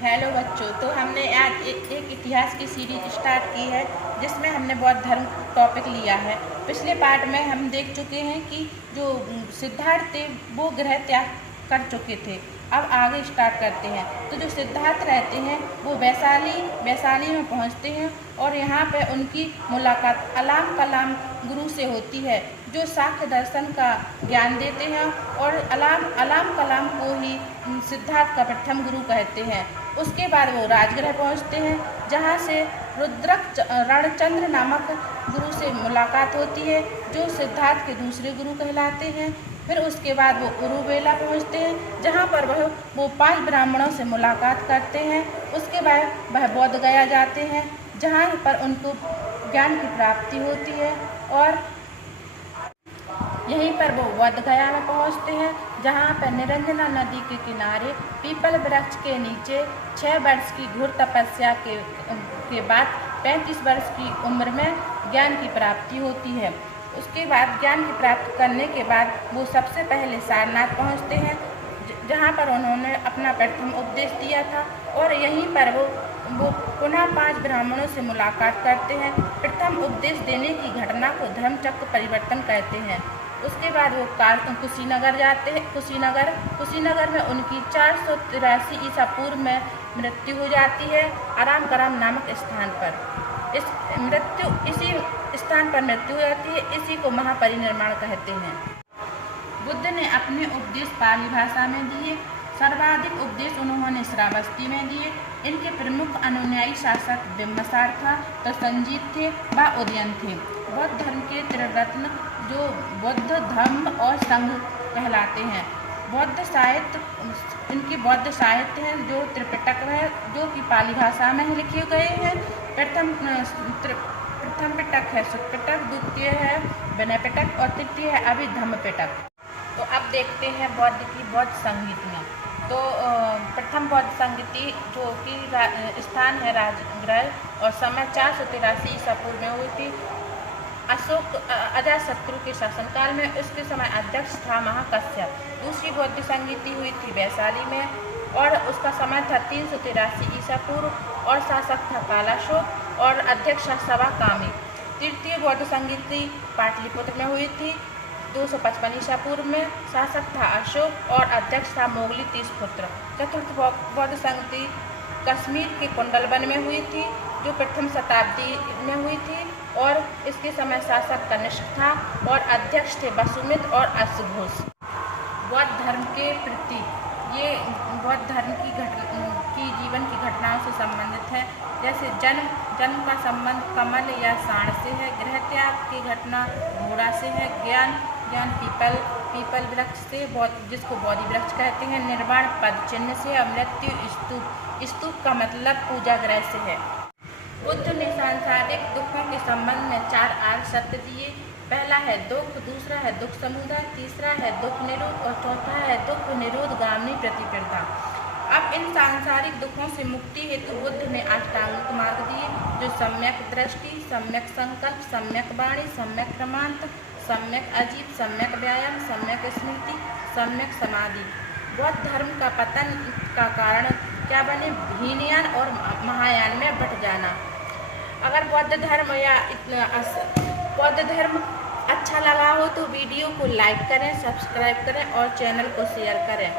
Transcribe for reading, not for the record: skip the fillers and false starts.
Hello बच्चों, तो हमने आज एक इतिहास की सीरीज स्टार्ट की है जिसमें हमने बौद्ध धर्म टॉपिक लिया है। पिछले पार्ट में हम देख चुके हैं कि जो सिद्धार्थ थे वो गृह त्याग कर चुके थे। अब आगे स्टार्ट करते हैं। तो जो सिद्धार्थ रहते हैं वो वैशाली में पहुंचते हैं और यहाँ पे उनकी मुलाकात अलाम कलाम गुरु से होती है जो सांख्य दर्शन का ज्ञान देते हैं और अलाम कलाम को ही सिद्धार्थ का प्रथम गुरु कहते हैं। उसके बाद वो राजगृह पहुंचते हैं जहां से रुद्रक रणचंद्र नामक गुरु से मुलाकात होती है जो सिद्धार्थ के दूसरे गुरु कहलाते हैं। फिर उसके बाद वो उरुवेला पहुंचते हैं जहां पर वो 5 ब्राह्मणों से मुलाकात करते हैं। उसके बाद वह बोध गया जाते हैं जहां पर उनको ज्ञान की प्राप्ति होती है और यहीं पर वो बोध गया में पहुंचते हैं जहां पर निरंजना नदी के किनारे पीपल वृक्ष के नीचे 6 वर्ष की घोर तपस्या के बाद 35 वर्ष की उम्र में ज्ञान की प्राप्ति होती है। उसके बाद ज्ञान की प्राप्ति करने के बाद वो सबसे पहले सारनाथ पहुंचते हैं जहां पर उन्होंने अपना प्रथम उपदेश दिया था और यहीं पर वो पुनः 5 ब्राह्मणों से मुलाकात करते हैं। प्रथम उपदेश देने की घटना को धर्मचक्र परिवर्तन कहते हैं। उसके बाद वो कुशीनगर जाते हैं। कुशीनगर में उनकी 483 ईसा पूर्व में मृत्यु हो जाती है आराम कराम नामक स्थान पर। इसी स्थान पर मृत्यु हो जाती है। इसी को महापरिनिर्वाण कहते हैं। बुद्ध ने अपने उपदेश पाली भाषा में दिए। सर्वाधिक उपदेश उन्होंने श्रावस्ती में दिए। इनके प्रमुख अनुयायी शासक बिम्बसार था तो संजीत थे व उदयन थे। बौद्ध धर्म के त्रिरत्न जो बौद्ध धर्म और संघ कहलाते हैं। इनके बौद्ध साहित्य हैं जो त्रिपिटक है जो कि पाली भाषा में लिखे गए हैं। प्रथम पिटक है सुत्पिटक, द्वितीय है विनय पिटक और तृतीय है अभिधम्म पिटक। तो अब देखते हैं बौद्ध की बौद्ध संगीतियाँ। तो प्रथम बौद्ध संगीति जो कि स्थान है राजगृह और समय 483 ईसा पूर्व में हुई थी अजातशत्रु के शासनकाल में। इसके समय अध्यक्ष था महाकश्यप। दूसरी बौद्ध संगीति हुई थी वैशाली में और उसका समय था 383 ईसा पूर्व और शासक था कालाशोक और अध्यक्ष सवाकामी। तृतीय बौद्ध संगीति पाटलिपुत्र में हुई थी 255 ईसा पूर्व में। शासक था अशोक और अध्यक्ष था मोगली तीसपुत्र। चतुर्थ बौद्ध संगीति कश्मीर के कुंडलवन में हुई थी जो प्रथम शताब्दी में हुई थी और इसके समय शासक कनिष्क था और अध्यक्ष थे वसुमित्र और अश्वघोष। बौद्ध धर्म के प्रति ये बौद्ध धर्म की जीवन की घटनाओं से संबंधित है। जैसे जन्म का संबंध कमल या साण से है। गृह त्याग की घटना घोड़ा से है। ज्ञान पीपल वृक्ष से जिसको बोधि वृक्ष कहते हैं। निर्वाण पद चिन्ह से और मृत्यु स्तूप का मतलब पूजा गृह से है। बुद्ध ने सांसारिक दुखों के संबंध में 4 आर्य सत्य दिए। पहला है दुख, दूसरा है दुख समुदाय, तीसरा है दुख निरोध और चौथा है दुख निरोध गामिनी प्रतिपदा। अब इन सांसारिक दुखों से मुक्ति हेतु बुद्ध ने अष्टांगिक मार्ग दिए जो सम्यक दृष्टि, सम्यक संकल्प, सम्यक वाणी, सम्यक क्रमांत, सम्यक अजीब, सम्यक व्यायाम, सम्यक स्मृति, सम्यक समाधि। बौद्ध धर्म का पतन का कारण क्या बने? हीनयान और महायान में बट जाना। अगर बौद्ध धर्म अच्छा लगा हो तो वीडियो को लाइक करें, सब्सक्राइब करें और चैनल को शेयर करें।